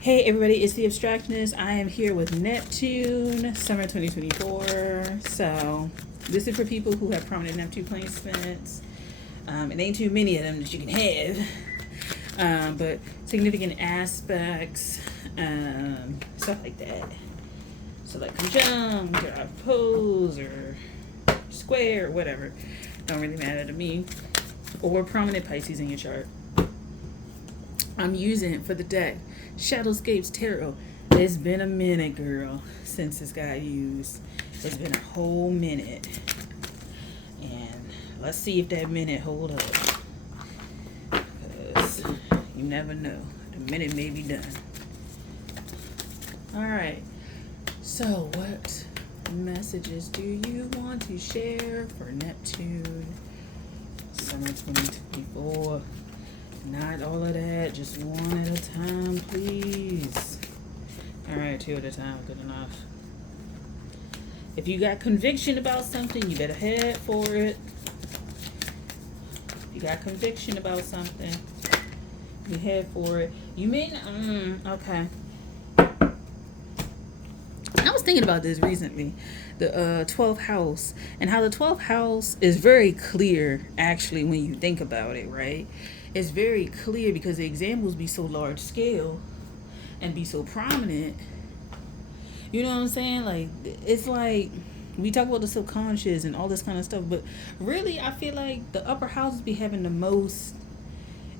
Hey everybody, it's the Abstractionist. I am here with Neptune, summer 2024. So this is for people who have prominent Neptune placements. It ain't too many of them that you can have, but significant aspects, stuff like that. So like conjunct or oppose or square or whatever. Don't really matter to me. Or prominent Pisces in your chart. I'm using it for the deck Shadowscapes Tarot. It's been a minute, girl, since this got used. It's been a whole minute. And let's see if that minute hold up. Because you never know. The minute may be done. Alright. So what messages do you want to share for Neptune? Summer 2024. Not all of that, just one at a time, please. Alright, two at a time, good enough. If you got conviction about something, you better head for it. If you got conviction about something, you head for it. You may not, okay. I was thinking about this recently, the 12th house, and how the 12th house is very clear, actually, when you think about it, right? It's very clear because the examples be so large scale and be so prominent. You know what I'm saying? Like, it's like we talk about the subconscious and all this kind of stuff, but really I feel like the upper houses be having the most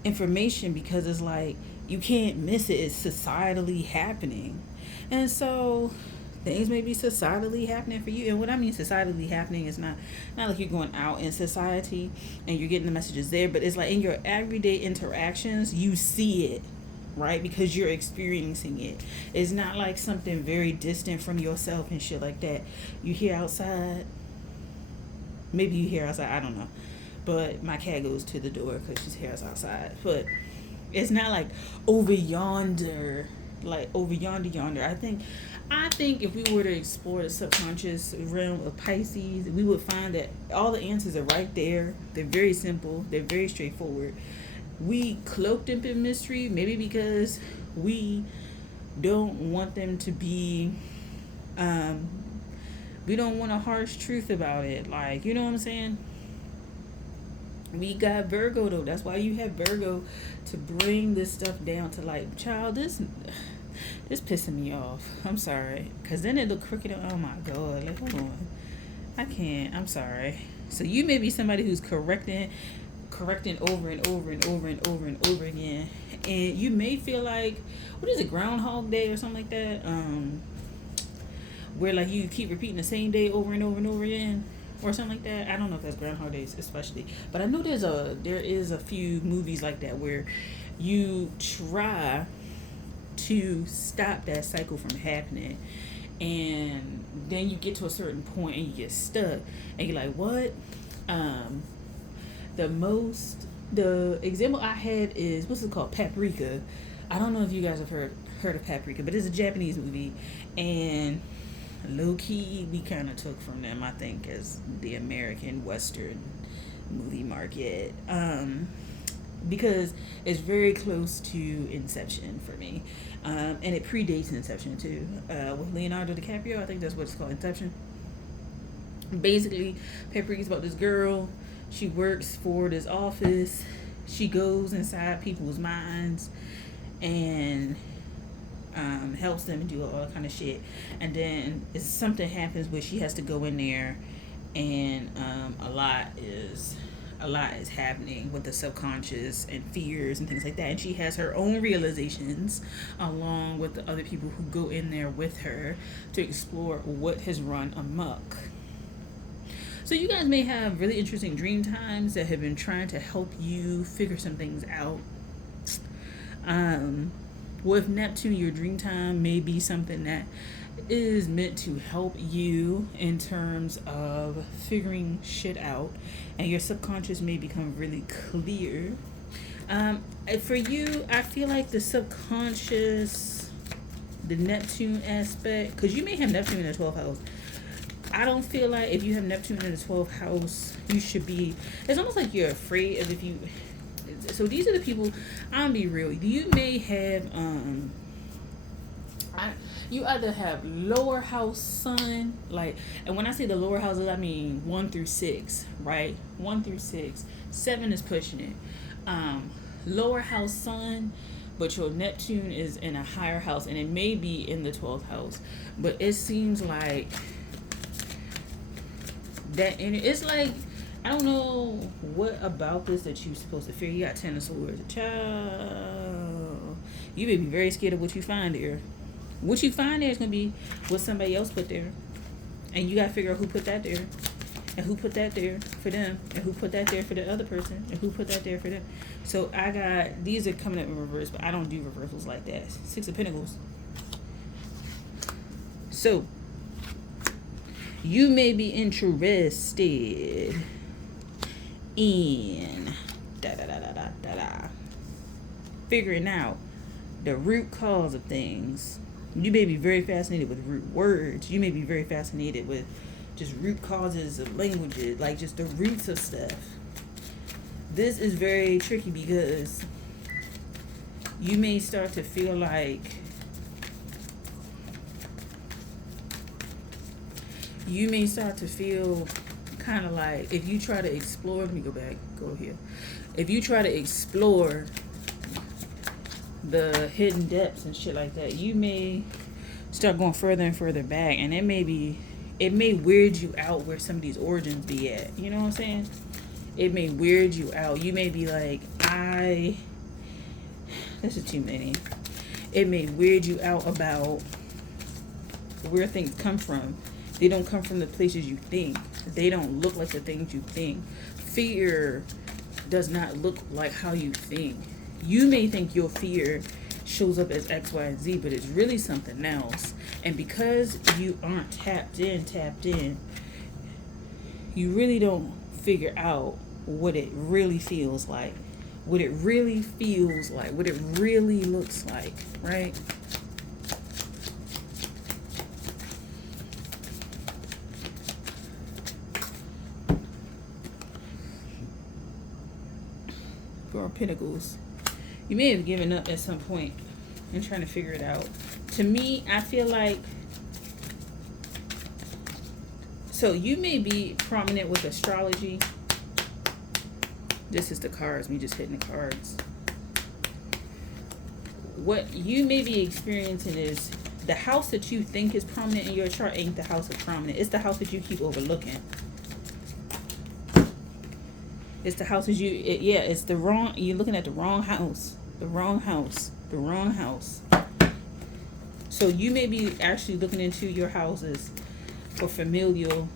information because it's like you can't miss it. It's societally happening. And so things may be societally happening for you. And what I mean societally happening is not like you're going out in society and you're getting the messages there, but it's like in your everyday interactions you see it, right? Because you're experiencing it. It's not like something very distant from yourself and shit like that. You hear outside, maybe you hear outside, I don't know, but my cat goes to the door because she hears outside. But it's not like over yonder, yonder. I think if we were to explore the subconscious realm of Pisces, we would find that all the answers are right there. They're very simple. They're very straightforward. We cloak them in mystery, maybe because we don't want them to be, we don't want a harsh truth about it. Like, you know what I'm saying? We got Virgo, though. That's why you have Virgo to bring this stuff down to like, child, this pissing me off. I'm sorry. Because then it look crooked. Oh my God. Like, hold on. I can't. I'm sorry. So you may be somebody who's correcting over and over and over and over and over again. And you may feel like, what is it, Groundhog Day or something like that? Where like you keep repeating the same day over and over and over again. Or something like that. I don't know if that's Groundhog Days especially. But I know there is a few movies like that where you try to stop that cycle from happening, and then you get to a certain point and you get stuck and you're like, what? The example I had is, what's it called, Paprika. I don't know if you guys have heard of Paprika, but it's a Japanese movie, and low-key we kind of took from them, I think, as the American Western movie market, because it's very close to Inception for me, and it predates Inception too, with Leonardo DiCaprio. I think that's what it's called, Inception. Basically, Paprika's about this girl. She works for this office. She goes inside people's minds and helps them do all kind of shit. And then something happens where she has to go in there, and a lot is happening with the subconscious and fears and things like that. And she has her own realizations along with the other people who go in there with her to explore what has run amok. So you guys may have really interesting dream times that have been trying to help you figure some things out. With Neptune, your dream time may be something that is meant to help you in terms of figuring shit out, and your subconscious may become really clear. For you, I feel like the subconscious, the Neptune aspect, because you may have Neptune in the 12th house. I don't feel like if you have Neptune in the 12th house, you should be, it's almost like you're afraid of if you, so these are the people, I'm gonna be real, you may have You either have lower house sun, like, and when I say the lower houses, I mean 1 through 6, right? 1 through 6. 7 is pushing it. Lower house sun, but your Neptune is in a higher house, and it may be in the 12th house, but it seems like that, and it's like, I don't know what about this that you're supposed to fear. You got 10 of swords. Child, you may be very scared of what you find there. What you find there is going to be what somebody else put there. And you got to figure out who put that there. And who put that there for them. And who put that there for the other person. And who put that there for them. So I got, these are coming up in reverse, but I don't do reversals like that. 6 of Pentacles. So, you may be interested in figuring out the root cause of things. You may be very fascinated with root words. You may be very fascinated with just root causes of languages, like just the roots of stuff. This is very tricky because you may start to feel like kind of like, if you try to explore, let me go here. If you try to explore the hidden depths and shit like that, you may start going further and further back, and it may weird you out where some of these origins be at. You know what I'm saying? It may weird you out. You may be like, this is too many. It may weird you out about where things come from. They don't come from the places you think. They don't look like the things you think. Fear does not look like how you think. You may think your fear shows up as X, Y, and Z, but it's really something else. And because you aren't tapped in, you really don't figure out what it really feels like, what it really looks like, right? Four of Pentacles. You may have given up at some point and trying to figure it out. To me, I feel like, so you may be prominent with astrology. This is the cards, me just hitting the cards. What you may be experiencing is the house that you think is prominent in your chart ain't the house that's prominent. It's the house that you keep overlooking. It's the houses it's the wrong, you're looking at the wrong house. The wrong house. So you may be actually looking into your houses for familial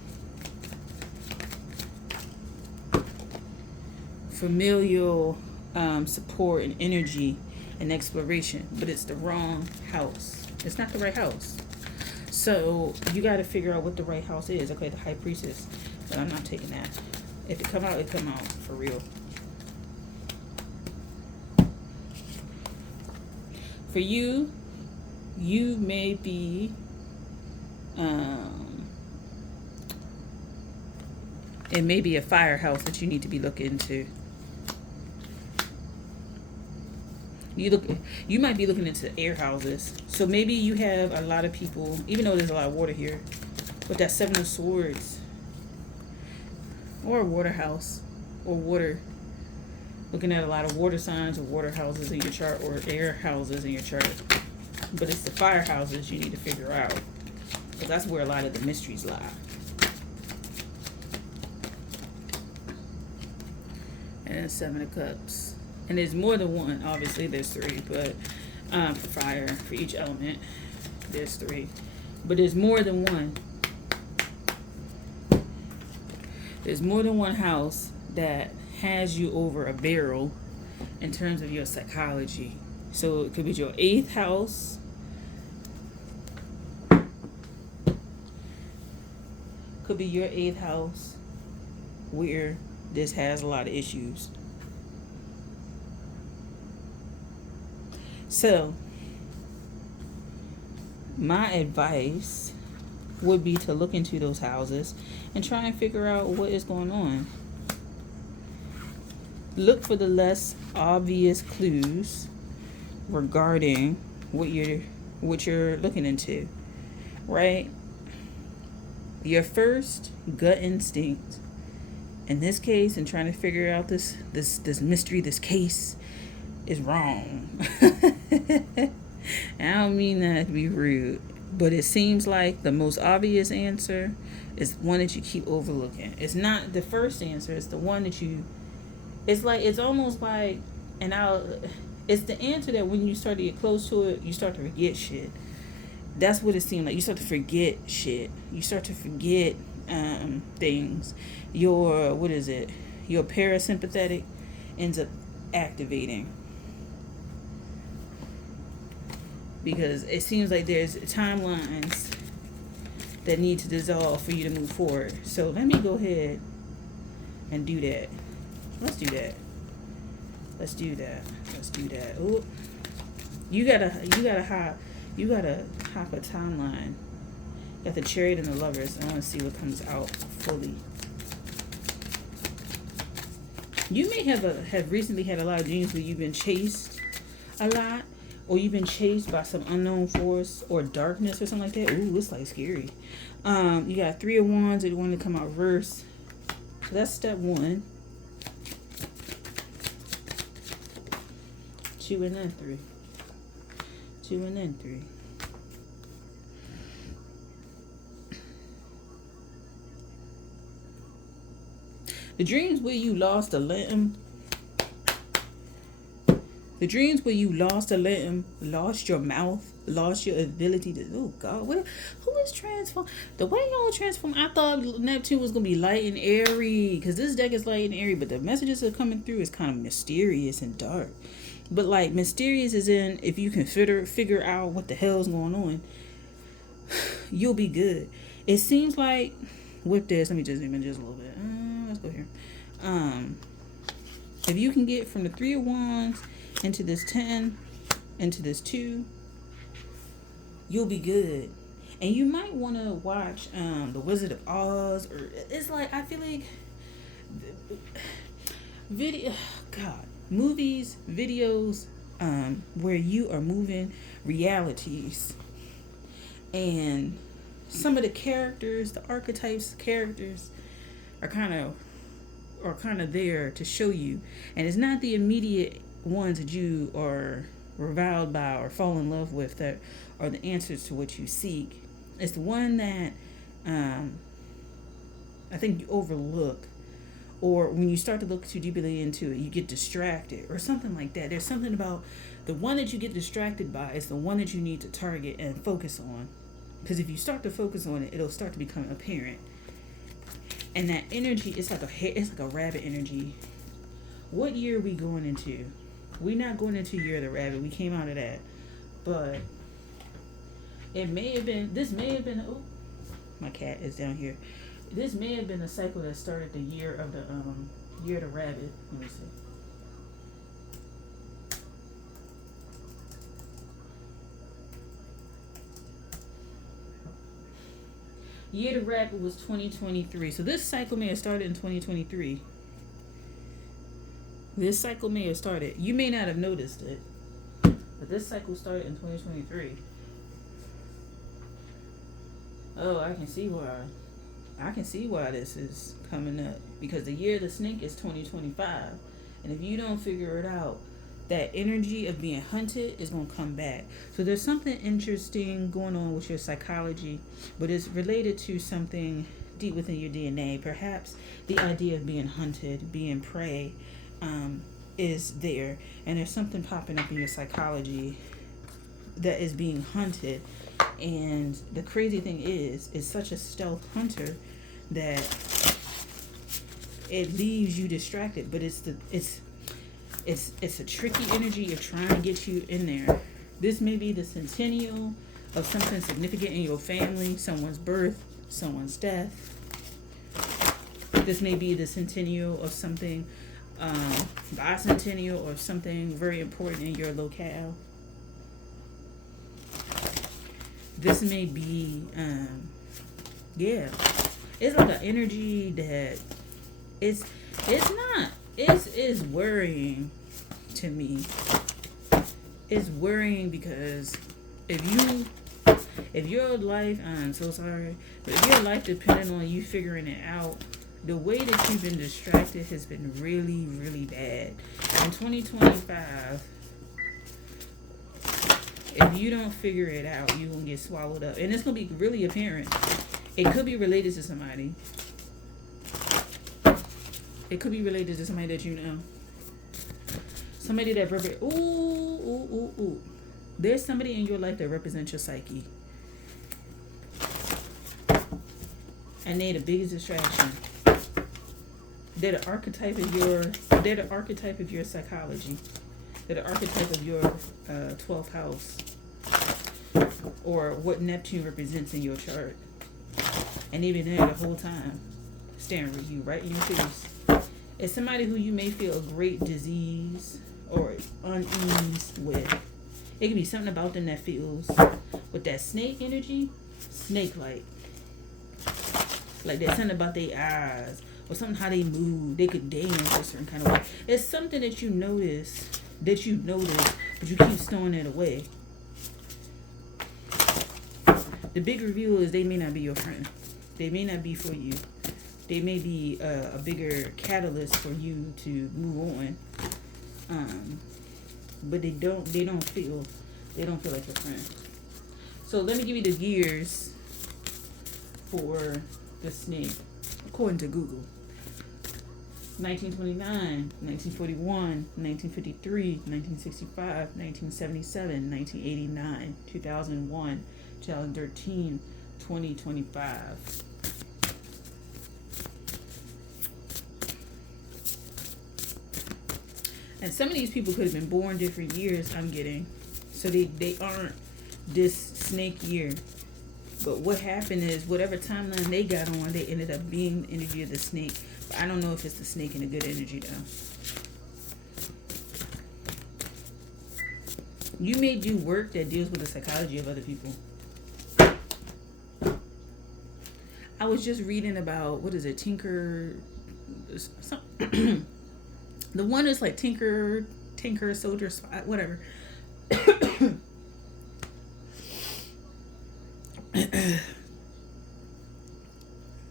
support and energy and exploration, but it's the wrong house. It's not the right house. So you got to figure out what the right house is. Okay, the High Priestess, but I'm not taking that. If it come out, it come out for real. For you, you may be it may be a firehouse that you need to be looking into. You might be looking into air houses. So maybe you have a lot of people, even though there's a lot of water here, with that 7 of Swords, or a water house, or water, looking at a lot of water signs or water houses in your chart, or air houses in your chart. But it's the fire houses you need to figure out, because that's where a lot of the mysteries lie. And 7 of Cups. And there's more than one. Obviously there's 3, but for fire, for each element, there's 3. But there's more than one. There's more than one house that has you over a barrel in terms of your psychology. So it could be your 8th house. Could be your 8th house where this has a lot of issues. So my advice would be to look into those houses and try and figure out what is going on. Look for the less obvious clues regarding what you're what you're looking into, right? Your first gut instinct in this case, and trying to figure out this mystery, this case, is wrong. I don't mean that to be rude, but it seems like the most obvious answer is one that you keep overlooking. It's not the first answer, it's the one that you, it's almost like, it's the answer that when you start to get close to it, you start to forget shit. That's what it seemed like. You start to forget shit. You start to forget things. Your, what is it? Your parasympathetic ends up activating. Because it seems like there's timelines that need to dissolve for you to move forward. So let me go ahead and do that. Let's do that. Ooh. You gotta hop a timeline. Got the Chariot and the Lovers. I want to see what comes out fully. You may have recently had a lot of dreams where you've been chased a lot, or you've been chased by some unknown force or darkness or something like that. Ooh, it's like scary. You got 3 of Wands that want to come out reverse. So that's step 1. 2 and then 3. 2 and then 3. The dreams where you lost a limb. The dreams where you lost a limb, lost your mouth, lost your ability to. Oh God, who is transform? The way y'all transform, I thought Neptune was gonna be light and airy, because this deck is light and airy, but the messages that are coming through is kind of mysterious and dark. But like mysterious is in, if you can figure out what the hell's going on, you'll be good. It seems like with this, let me just zoom in just a little bit. Let's go here. If you can get from the 3 of Wands into this 10, into this 2, you'll be good. And you might want to watch The Wizard of Oz, or it's like, I feel like movies, videos, where you are moving realities, and some of the characters, the archetypes characters are kind of there to show you, and it's not the immediate ones that you are reviled by or fall in love with that are the answers to what you seek. It's the one that I think you overlook, or when you start to look too deeply into it, you get distracted or something like that. There's something about the one that you get distracted by is the one that you need to target and focus on, because if you start to focus on it, it'll start to become apparent. And that energy, it's like a rabbit energy. What year are we going into? We're not going into Year of the Rabbit. We came out of that. But this may have been, oh, my cat is down here. This may have been a cycle that started the year of the Rabbit. Let me see. Year of the Rabbit was 2023. So this cycle may have started in 2023. This cycle may have started. You may not have noticed it, but this cycle started in 2023. Oh, I can see why this is coming up, because the year of the snake is 2025. And if you don't figure it out, that energy of being hunted is going to come back. So there's something interesting going on with your psychology, but it's related to something deep within your DNA. Perhaps the idea of being hunted, being prey, is there, and there's something popping up in your psychology that is being hunted. And the crazy thing is, it's such a stealth hunter that it leaves you distracted, but it's a tricky energy of trying to get you in there. This may be the centennial of something significant in your family, someone's birth, someone's death. This may be the centennial of something, bicentennial, or something very important in your locale. This may be, it's like an energy that it's worrying to me. It's worrying because If you, if your life, I'm so sorry, but if your life depended on you figuring it out, the way that you've been distracted has been really, really bad. In 2025, if you don't figure it out, you're going to get swallowed up. And it's going to be really apparent. It could be related to somebody. It could be related to somebody that you know. Somebody that ooh. There's somebody in your life that represents your psyche. And they're the biggest distraction. They're the archetype of your psychology. They're the archetype of your 12th house. Or what Neptune represents in your chart. And they've been there the whole time. Staring at you right in your face. It's somebody who you may feel a great disease or unease with. It could be something about them that feels with that snake energy, snake-like. Like there's something about their eyes or something how they move. They could dance a certain kind of way. It's something that you notice, but you keep storing it away. The big reveal is they may not be your friend. They may not be for you. They may be a bigger catalyst for you to move on. But they don't feel like your friend. So let me give you the years for the snake according to Google. 1929, 1941, 1953, 1965, 1977, 1989, 2001, 2013, 2025. And some of these people could have been born different years, I'm getting. So they aren't this snake year. But what happened is, whatever timeline they got on, they ended up being the energy of the snake. But I don't know if it's the snake in a good energy, though. You may do work that deals with the psychology of other people. I was just reading about, what is it, Tinker... The one is like Tinker, Soldier, whatever.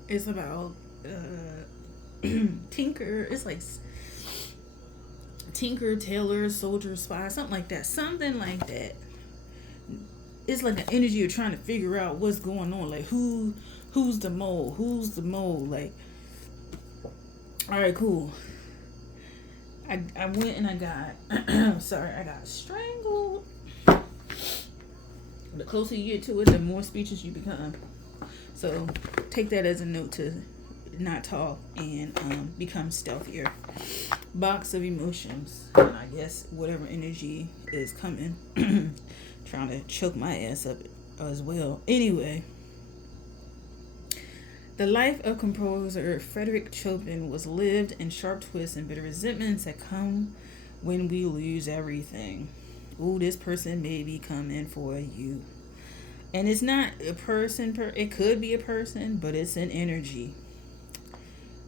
It's about Tinker. It's like Tinker, Tailor, Soldier, Spy, something like that. Something like that. It's like an energy you're trying to figure out what's going on. Like who's the mole? Who's the mole? Like, all right, cool. I went and I got I got strangled. The closer you get to it, the more speeches you become. So take that as a note to not talk and become stealthier. Box of emotions. And I guess whatever energy is coming, trying to choke my ass up as well. Anyway, the life of composer Frederick Chopin was lived in sharp twists and bitter resentments that come when we lose everything. Ooh, this person may be coming for you. And it's not a person, it could be a person, but it's an energy.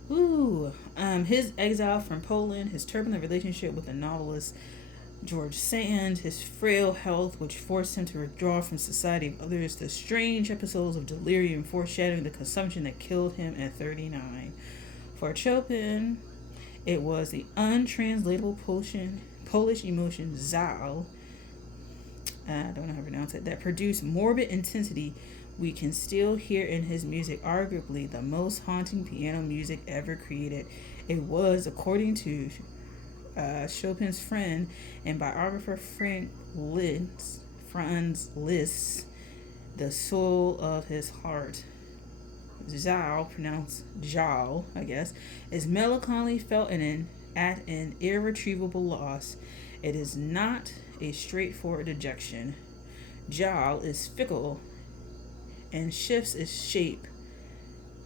Ooh, his exile from Poland, his turbulent relationship with the novelist George Sand, his frail health, which forced him to withdraw from society of others, the strange episodes of delirium foreshadowing the consumption that killed him at 39. For Chopin, it was the untranslatable Polish emotion Zal, I don't know how to pronounce it, that produced morbid intensity we can still hear in his music, arguably the most haunting piano music ever created. It was, according to Chopin's friend and biographer Franz Liszt, the soul of his heart. Zal, pronounced Jal, I guess, is melancholy felt at an irretrievable loss. It is not a straightforward dejection. Jal is fickle and shifts its shape.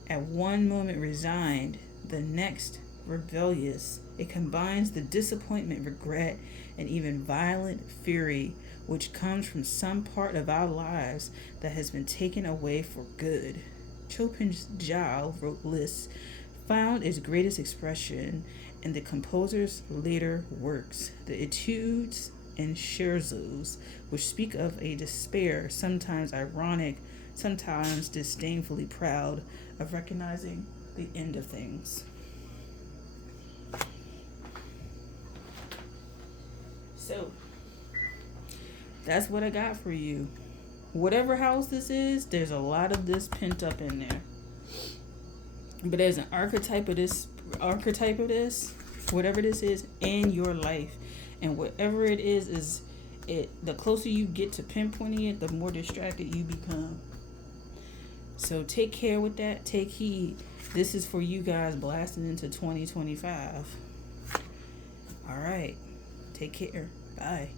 At one moment resigned, the next rebellious. It combines the disappointment, regret, and even violent fury which comes from some part of our lives that has been taken away for good. Chopin's Jal, wrote Liszt, found its greatest expression in the composer's later works, the etudes and scherzos, which speak of a despair, sometimes ironic, sometimes disdainfully proud of recognizing the end of things. So, that's what I got for you. Whatever house this is, there's a lot of this pent up in there. But there's an archetype of this, whatever this is in your life. And whatever it is it the closer you get to pinpointing it, the more distracted you become. So take care with that. Take heed. This is for you guys blasting into 2025. All right. Take care. Bye.